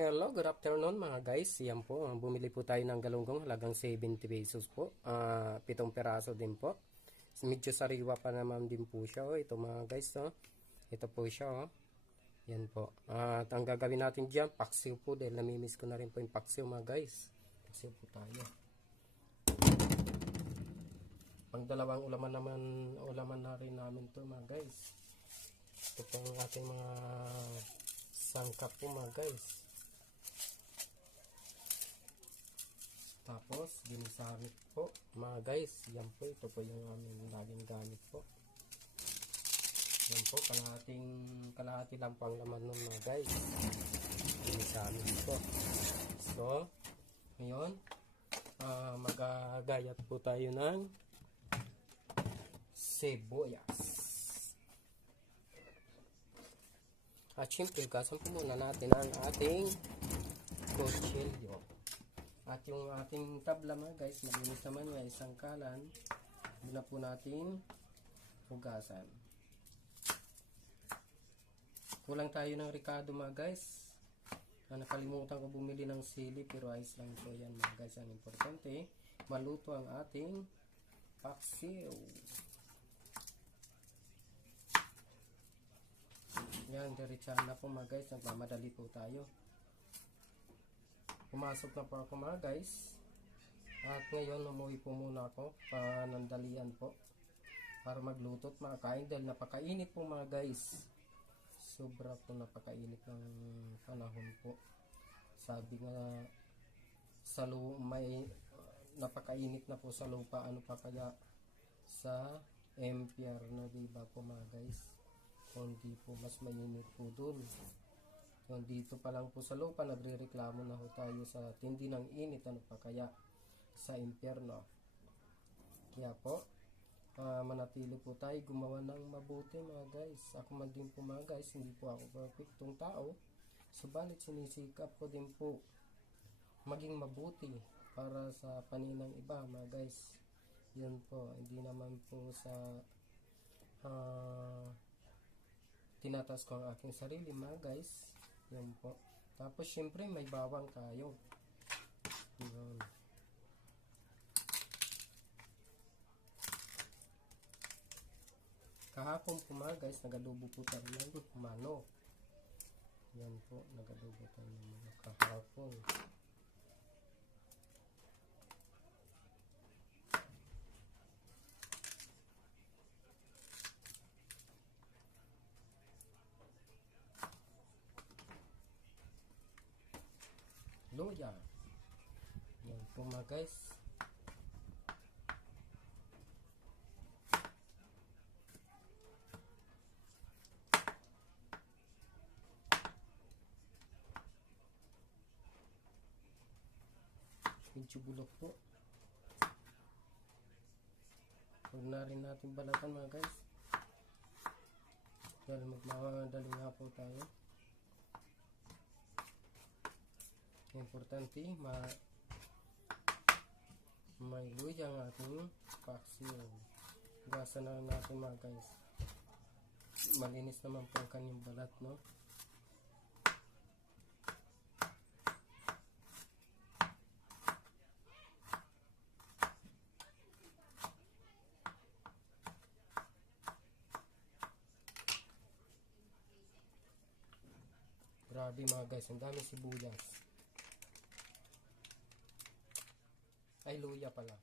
Hello, good afternoon mga guys. Yan po, bumili po tayo ng galunggong halagang 70 pesos po. 7 peraso din po. Medyo sariwa pa naman din po siya. Oh. Ito mga guys, oh. Ito po siya. Oh. Yan po. At ang gagawin natin dyan, paksiw po. Dahil namimiss ko na rin po yung paksiw mga guys. Paksiw po tayo. Pang dalawang ulaman na rin namin to mga guys. Ito po ang ating mga sangkap po mga guys. Tapos, ginisamit po mga guys. Yan po, ito po yung aming laging gamit po. Yan po, kalahati lang po ang laman nun mga guys. Ginisamit po. So, ngayon, magagayat po tayo ng sibuyas. At syempre, gasan po muna natin ang ating kutsilyo. At yung ating tabla mga guys, malinis naman nga isang kalan. Doon na po natin hugasan. Kulang tayo ng ricado mga guys. Nakalimutan ko bumili ng sili pero ayos lang po yan mga guys. Ang importante, maluto ang ating paksiw. Yan, diretsahan na po mga guys. Nagmamadali po tayo. Pumasok na po ako mga guys. At ngayon umuwi po muna ako. Panandalian po. Para magluto at makakain. Dahil napakainit po mga guys. Sobra po napakainit ng panahon po. Sabi nga sa may napakainit na po sa lupa. Ano pa kaya sa impyerno, diba po mga guys? Kundi po mas mainit po dun. Kung dito pa lang po sa lupa, nagre-reklamo na ho tayo sa tindi ng init, ano pa kaya sa impyerno. Kaya po, manatili po tayo, gumawa ng mabuti mga guys. Ako man din po mga guys, hindi po ako perfectong tao. Subalit sinisikap ko din po maging mabuti para sa paninang iba mga guys. Yun po, hindi naman po sa tinatas ko ang aking sarili mga guys. Yan po. Tapos syempre may bawang tayo. Yan. Kahapon po mga guys, nagalubo po tayo ng manok. Yan po, nagalubo tayo ng manok kahapon. Luya. Yan po mga guys. Medyo bulok po. Huwag na rin natin balatan mga guys. Dahil magmamadali nga po tayo. Importante, may luya ang ating paksiw. Gasan na natin mga guys. Malinis naman po ang kanyang balat, no? Grabe mga guys, ang dami sibuyas. Ay, luya pala.